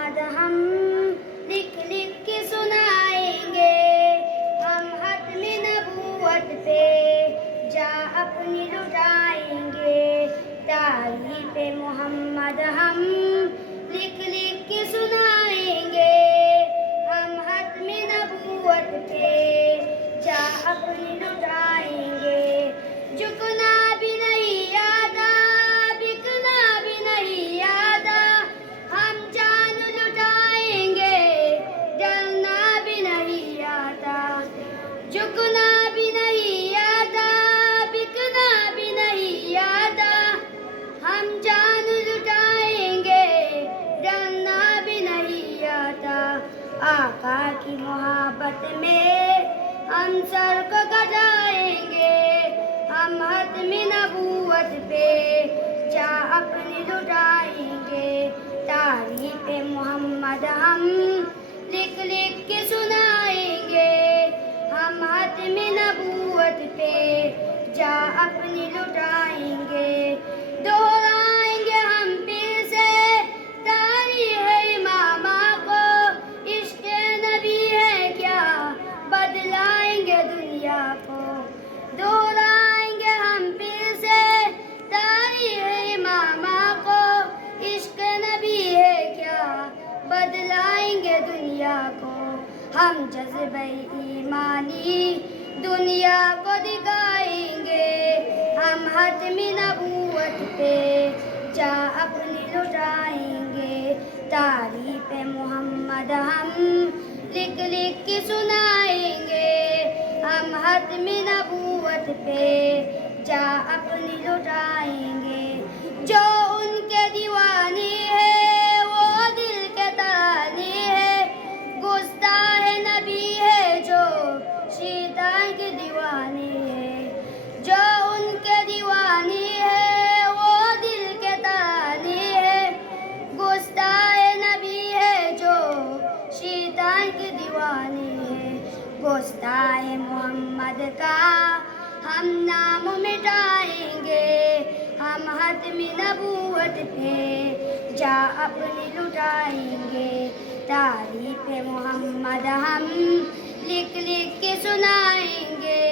मोहम्मद हम लिख लिख के सुनाएंगे, हम खत्म नबूवत पे जा अपनी लुटाएंगे। तारीफ मोहम्मद हम लिख लिख के सुनाएंगे, हम खत्म नबूवत पे जा अपनी लुटाएंगे। झुकना भी नहीं आता, बिकना भी नहीं आता, हम जान लुटाएंगे, डरना भी नहीं आता। झुकना भी नहीं आता, बिकना भी नहीं आता, हम जान लुटाएंगे, डरना भी नहीं आता। आका की मोहब्बत में हम सर को कटाएंगे, हम खत्म नबूवत पे जा अपनी लुटाएंगे। तारीफ मोहम्मद हम लिख लिख के सुनाएंगे, हम खत्म नबूवत पे जा अपनी लुटाएंगे। दोहराएंगे हम फिर से तारीख़ इमामा को, इश्क़ नबी है क्या बदलाएंगे दुनिया को। दोहराएंगे हम फिर से तारीख़ इमामा को, इश्क़ नबी है क्या बदलाएंगे दुनिया को। हम जज़्बे ईमानी दुनिया को दिखाएंगे, हम खत्म नबूवत पे जा अपनी लुटाएंगे। तारीफ़ मोहम्मद हम लिख लिख के सुनाएंगे, हम खत्म नबूवत पे जा अपनी लुटाएंगे। जो उनके दीवाने हैं वो दिल के तराने हैं, गुस्ताख़ नबी है जो शैतान के दीवाने हैं। जो उनके दीवाने हैं वो दिल के तराने हैं, गुस्ताख़ नबी है जो शैतान के दीवाने हैं। गुस्ताख़ मोहम्मद का हम नाम मिटाएंगे, हम खत्म नबूवत पे जा अपनी लुटाएंगे। तारीफ़ मोहम्मद हम लिख लिख के सुनाएंगे,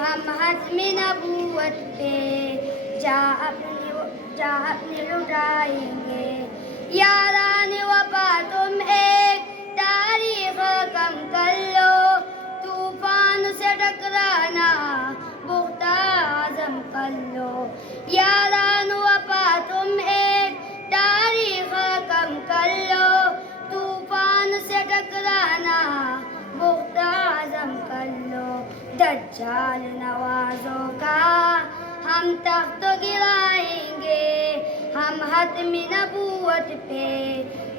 हम खत्म नबूवत पे जा अपनी लुटाएंगे। यारान वफा तुम एक तारीख़ कम कर लो, तूफ़ान से टकराना पुख्ता आज़म कर लो। यारान वफा तुम एक तारीख़ कम कर लो, तूफ़ान से टकराना पुख्ता आज़म कर लो। दज्जाल नवाज़ों का हम तख्त गिराएंगे, हम खत्म नबूवत पे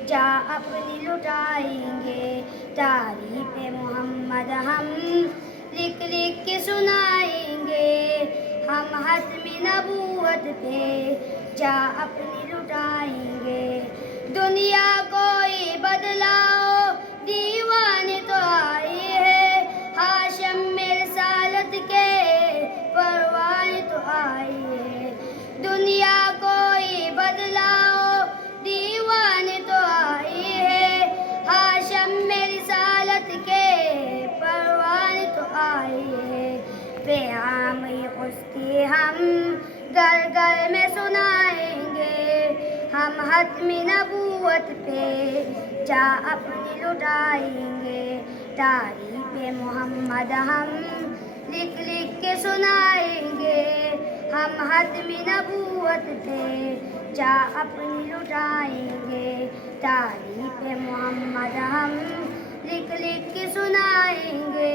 जा अपनी लुटाएंगे। तारीफ़ मोहम्मद हम लिख लिख के सुनाएंगे, हम खत्म नबूवत पे जा अपनी लुटाएंगे। दुनिया कोई बदलाओ दीवाने तो आए हैं, हाशिम में रिसालत के परवाने तो आए हैं। दुनिया कोई बदलाओ दीवाने तो आए हैं, हाशिम में रिसालत के परवाने तो आए हैं। पैगाम उसकी हम घर घर में सुनाएंगे, हम खत्म नबूवत पे जा अपनी लुटाएंगे। तारीफ़ मोहम्मद हम लिख लिख के सुनाएंगे, हम खत्म नबूवत पे जा अपनी लुटाएंगे। तारीफ़ मोहम्मद हम लिख लिख के सुनाएंगे,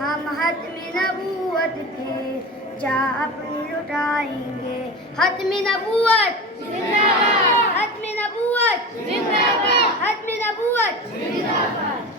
हम खत्म नबूवत पे जा अपनी लुटाएंगे। खत्म नबूवत जिंदाबाद, खत्म नबूवत जिंदाबाद, खत्म नबूवत जिंदाबाद।